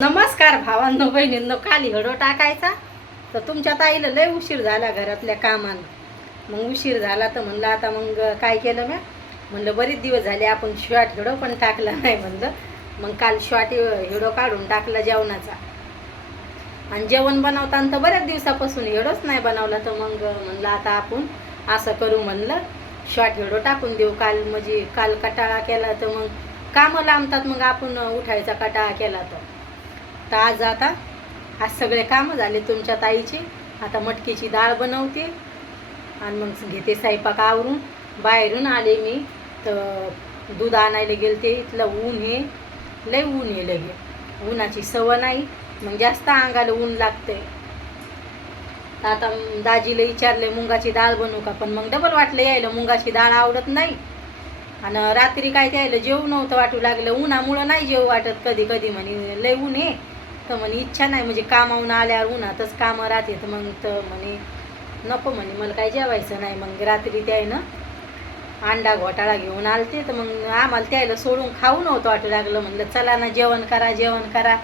नमस्कार भावांनो बहिणींनो. खाली घडो टाकायचा तर तुमच्या ताईला लय उशीर झाला घरातल्या कामानं. मग उशीर झाला तर म्हणलं आता मग काय केलं मी म्हणलं बरेच दिवस झाले आपण शॉर्ट व्हिडिओ पण टाकला नाही म्हणलं. मग काल शॉर्ट व्हिडिओ काढून टाकला जेवणाचा. आणि जेवण बनवताना तर बऱ्याच दिवसापासून व्हिडिओच नाही बनवला. तर मग म्हणलं आता आपण असं करू म्हणलं शॉर्ट व्हिडिओ टाकून देऊ. काल म्हणजे काल कटाळा केला तर मग कामं लांबतात, मग आपण उठायचा कटाळा केला तर आज सगळे कामं झाले तुमच्या ताईचे. आता मटकीची डाळ बनवते आणि मग घेते स्वयंपाक आवरून. बाहेरून आले मी तर दूध आणायला गेलते. इथलं ऊन हे लय ऊन हे लगे उन्हाची सवय नाही, मग जास्त अंगाला ऊन लागते. तर आता दाजीला विचारले मुंगाची डाळ बनवू का, पण मग डबल वाटलं यायला मुंगाची डाळ आवडत नाही. आणि रात्री काय त्याला जेवू नव्हतं वाटू लागलं. उन्हामुळं नाही जेवू वाटत कधी कधी. म्हणे लय ऊन हे तर म्हणे इच्छा नाही, म्हणजे कामावून आल्यावर उन्हातच कामं राहते. तर मग तर म्हणे नको म्हणे मला काय जेवायचं नाही. मग रात्री त्यानं अंडा घोटाळा घेऊन आलते. तर मग आम्हाला त्याला सोडून खाऊ नव्हतं वाटू लागलं. म्हणलं चला ना जेवण करा.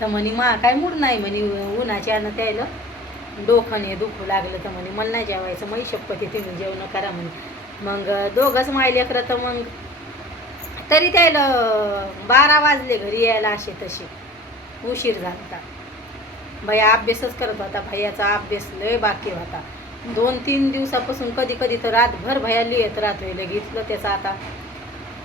तर म्हणे काय मूड नाही म्हणे उन्हाच्यानं त्याला डोकं दुखू लागलं. तर म्हणे मला नाही जेवायचं, मग शपथ तुम्ही जेवण करा म्हणे. मग दोघंच लेकरं. तर मग तरी त्याला 12 वाजले घरी यायला. असे तसे उशीर झाला. भैया अभ्यासच करत होता. भैयाचा अभ्यास लय बाकी होता. 2-3 दिवसापासून कधी कधी तर रातभर भैया लिहित राहतोय. घेतलं त्याचा आता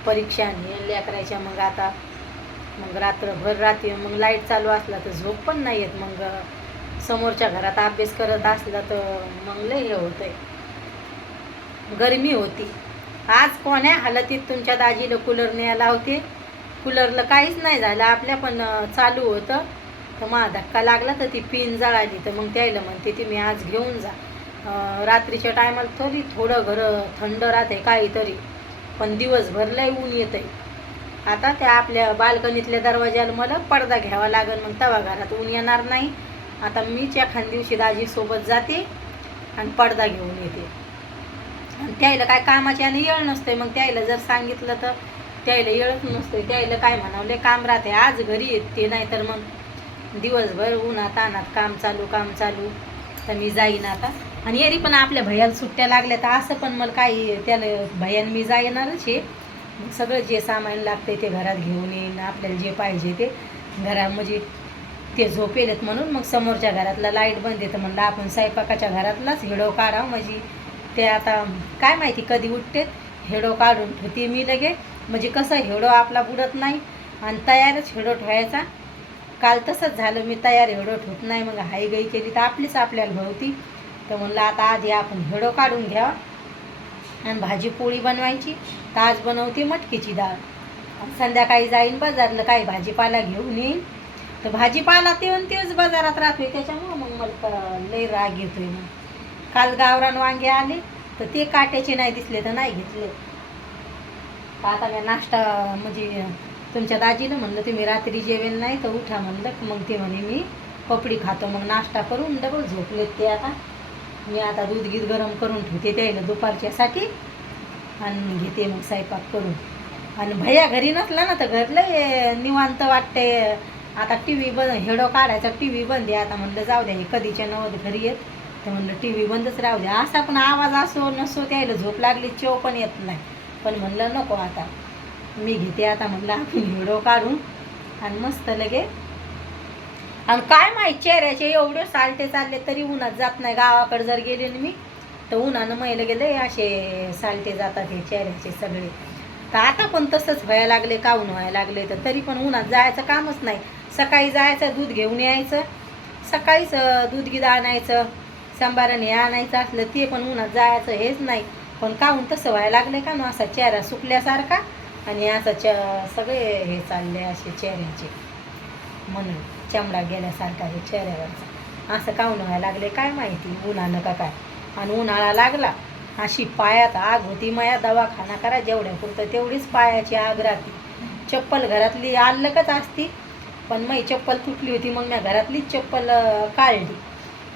परीक्षा आणि लेकरायच्या. मग रात्रभर राहते. मग लाईट चालू असला तर झोप पण नाही येत. मग समोरच्या घरात अभ्यास करत असला तर मग लय हे होतंय. गरमी होती आज. कोण्या हालतीत तुमच्या दाजीला कूलर न्यायला होते. कूलरला काहीच नाही झालं आपल्या, पण चालू होतं. तर मला धक्का लागला तर ती पिन जळाली. तर मग त्याला म्हणते ती मी आज घेऊन जा. रात्रीच्या टायमाला तरी थोडं घर थंड राहते काहीतरी, पण दिवसभर लय ऊन येतंय. आता त्या आपल्या बाल्कनीतल्या दरवाजाला मला पडदा घ्यावा लागेल. मग तेव्हा घरात ऊन येणार नाही. आता मीच एखाद दिवशी दाजीसोबत जाते आणि पडदा घेऊन येते. आणि त्याला काय कामाची आणि येळ नसते. मग त्याला जर सांगितलं तर त्याला येळच नसते. त्याला काय म्हणावले काम राहते. आज घरी येते नाही तर मग दिवसभर उन्हात तानात काम चालू. तर मी जाईन आता. आणि एरी पण आपल्या भैयाला सुट्ट्या लागल्या तर असं पण मला काही त्याला भैयाने मी जाईनारच आहे. सगळं जे सामान लागते ते घरात घेऊन येईन. आपल्याला जे पाहिजे ते घरात म्हणजे ते झोपेलेत म्हणून मग समोरच्या घरातला लाईट बंद येतं. म्हणलं आपण स्वयंपाकाच्या घरातलाच हिडो काढावं. म्हणजे ते आता काय माहिती कधी उठतेत. हेडो काढून ठेवते मी लगे. म्हणजे कसं हेडो आपला बुडत नाही आणि तयारच हेडो ठेवायचा. काल तसंच झालं. मी तयार हेडो ठेवत नाही. मग हाईगाई केली तर आपलीच आपल्याला भवती. तर म्हणलं आता आधी आपण हेडो काढून घ्यावा आणि भाजी पोळी बनवायची. तर आज बनवते मटकीची डाळ. संध्याकाळी जाईन बाजारला काही भाजीपाला घेऊन येईन. तर भाजीपाला तेच बाजारात राहतोय. त्याच्यामुळं मग मला लय राग येतोय. मग काल गावरान वांगे आले तर ते काट्याचे नाही दिसले तर नाही घेतले. आता मी नाश्ता म्हणजे तुमच्या दाजीला म्हणलं तुम्ही रात्री जेवेल नाही तर उठा म्हणलं. मग ते म्हणे मी पपडी खातो. मग नाश्ता करून डबल झोपलेत ते. आता मी आता दूध गरम करून ठेवते त्याला दुपारच्यासाठी आणि घेते मग स्वयंपाक करून. आणि भैया घरी नसला ना तर घरलं निवांत वाटते. आता टी व्ही बंद हेडो काढायचा. टी व्ही बंद आहे. आता म्हणलं जाऊ द्या हे कधीच्या नवद घरी येत तर म्हणलं टी व्ही बंदच राहू द्या. असा पण आवाज असो नसो त्याला झोप लागली चेव पण येत नाही. पण म्हणलं नको आता मी घेते. आता म्हणलं आपण व्हिडिओ काढून आणि मस्त लगे. आणि काय माहीत चेहऱ्याचे एवढे सालटे चालले तरी उन्हात जात नाही. गावाकडे जर गेले ना मी तर उन्हानं मैलं गेले असे सालटे जातात हे चेहऱ्याचे सगळे. तर आता पण तसंच व्हायला लागले. काहून व्हायला लागले तर तरी पण उन्हात जायचं कामच नाही. सकाळी जायचं दूध घेऊन यायचं. सकाळीच दूध आणायचं. सांबारण हे आणायचं असलं ते पण उन्हात जायचं हेच नाही. पण काहून तसं व्हायला लागले का ना असा चेहरा सुकल्यासारखा आणि असा सगळे हे चालले असे चेहऱ्याचे म्हणून चमडा गेल्यासारखा हे चेहऱ्यावरचा. असं काहून व्हायला लागले काय माहिती उन्हानं का काय. आणि उन्हाळा लागला अशी पायात आग होती. माया दवाखाना करा जेवढ्या पुरतं तेवढीच पायाची आग राहते. चप्पल घरातली आल्लकच असती पण मै चप्पल तुटली होती. मग मी घरातलीच चप्पल काढली.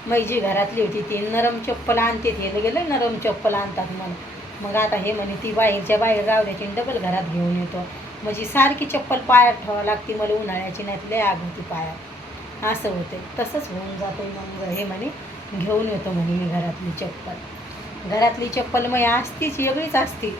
मै जी घरातली होती ती नरम चप्पल आणते. ते गेलं नरम चप्पल आणतात म्हणून. मग आता हे म्हणे ती बाहेरच्या बाहेर राहू द्यायची डबल घरात घेऊन येतो. म्हणजे सारखी चप्पल पायात ठेवावं लागते मला उन्हाळ्याची, नाही लय आग होती पायात, असं होते. तसंच होऊन जातं. मग हे म्हणे घेऊन येतो म्हणे मी घरातली चप्पल. घरातली चप्पल मग असतीच, वेगळीच असती.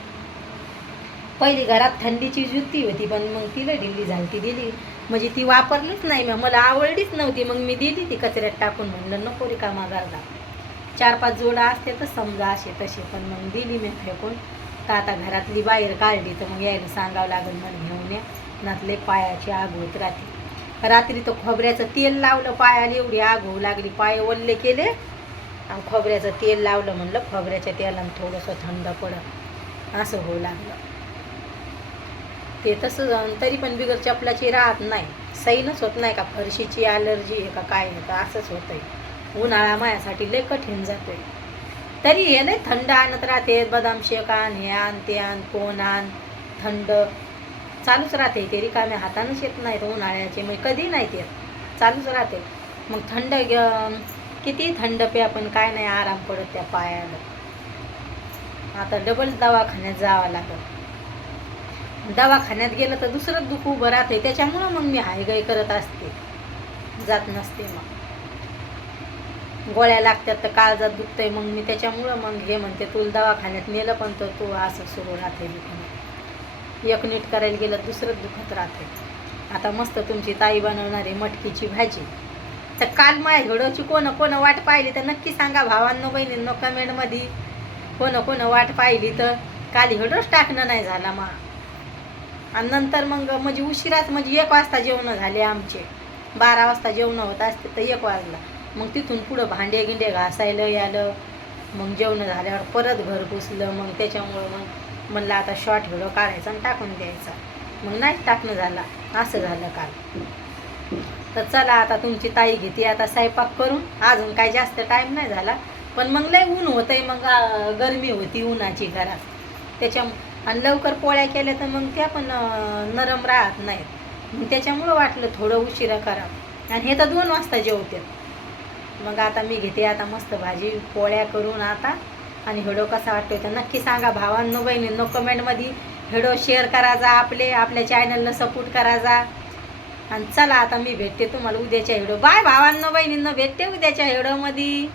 पहिली घरात थंडीची जुती होती, पण मग तिला ढिल्ली झाली, ती दिली. म्हणजे ती वापरलीच नाही, मग मला आवडलीच नव्हती, मग मी दिली ती कचऱ्यात टाकून. म्हणलं नको रिकामा गर्दा, 4-5 जोडा असते तर समजा असे तसे, पण मग दिली मी फेकून. तर आता घरातली बाहेर काढली तर मग यायला सांगावं लागेल मला घेऊन या, नातले पायाची आग होत राहते. रात्री तर खोबऱ्याचं तेल लावलं पायाला, एवढी आग होऊ लागली, पाय ओल्ले केले आणि खोबऱ्याचं तेल लावलं. म्हणलं खोबऱ्याच्या तेलानं थोडंसं थंड पडत, असं होऊ लागलं. ते तसं जाऊन तरी पण बिगर चपलाची राहत नाही, सैनच होत नाही. का फरशीची ॲलर्जी आहे का काय आहे, तर असंच होतंय. उन्हाळा माझ्यासाठी लय कठीण जातोय. तरी हे नाही थंड आणत राहते, बदाम शेक आण, हे आण, ते आण, कोण आण, थंड चालूच राहते. ते रिकाम्या हातानंच येत नाहीत उन्हाळ्याचे, मग कधी नाही ते चालूच राहते. मग थंड किती थंड प्या, पण काय नाही आराम पडत त्या पायाला. आता डबल दवाखान्यात जावं लागत. दवाखान्यात गेलं तर दुसरंच दुःख उभं राहते, त्याच्यामुळं मग मी हायगाई करत असते, जात नसते. मग गोळ्या लागतात तर काळजात दुखतंय, मग मी त्याच्यामुळं मग हे म्हणते तुला दवाखान्यात नेलं, पण तर तू असं सुरू राहते दुखणं. एक नीट करायला गेलं दुसरंच दुखत राहते. आता मस्त तुमची ताई बनवणारी मटकीची भाजी. तर काल माझ्या व्हिडिओची कोण वाट पाहिली तर नक्की सांगा भावांनो बहिणींनो कमेंटमध्ये. कोण वाट पाहिली तर काल व्हिडिओच टाकणं नाही झाला मग. आणि नंतर मग म्हणजे उशिराच, म्हणजे 1 वाजता जेवणं झाले आमचे. 12 वाजता जेवणं होत असते तर 1 वाजला. मग तिथून पुढं भांडे गिंडे घासायला यालं. मग जेवणं झाल्यावर परत घर पुसलं. मग त्याच्यामुळं मग म्हणलं आता शॉर्ट व्हिडिओ काढायचा आणि टाकून द्यायचा. मग नाही टाकणं झाला, असं झालं काल. तर चला आता तुमची ताई घेते आता स्वयंपाक करून. अजून काही जास्त टाईम नाही झाला, पण मग लय ऊन होतंय, मग गरमी होती उन्हाची घरात त्याच्या. आणि लवकर पोळ्या केल्या तर मग त्या पण नरम राहत नाहीत. त्याच्यामुळं वाटलं थोडं उशिरा करा. आणि हे तर 2 वाजता जेवते. मग आता मी घेते आता मस्त भाजी पोळ्या करून आता. आणि व्हिडिओ कसा वाटतोय तर नक्की सांगा भावांनो बहिणींनो कमेंटमध्ये. व्हिडिओ शेअर करायचा, आपल्या चॅनलला सपोर्ट करायचा. आणि चला आता मी भेटते तुम्हाला उद्याच्या व्हिडिओ. बाय भावांनो बहिणींनो, भेटते उद्याच्या व्हिडिओमध्ये.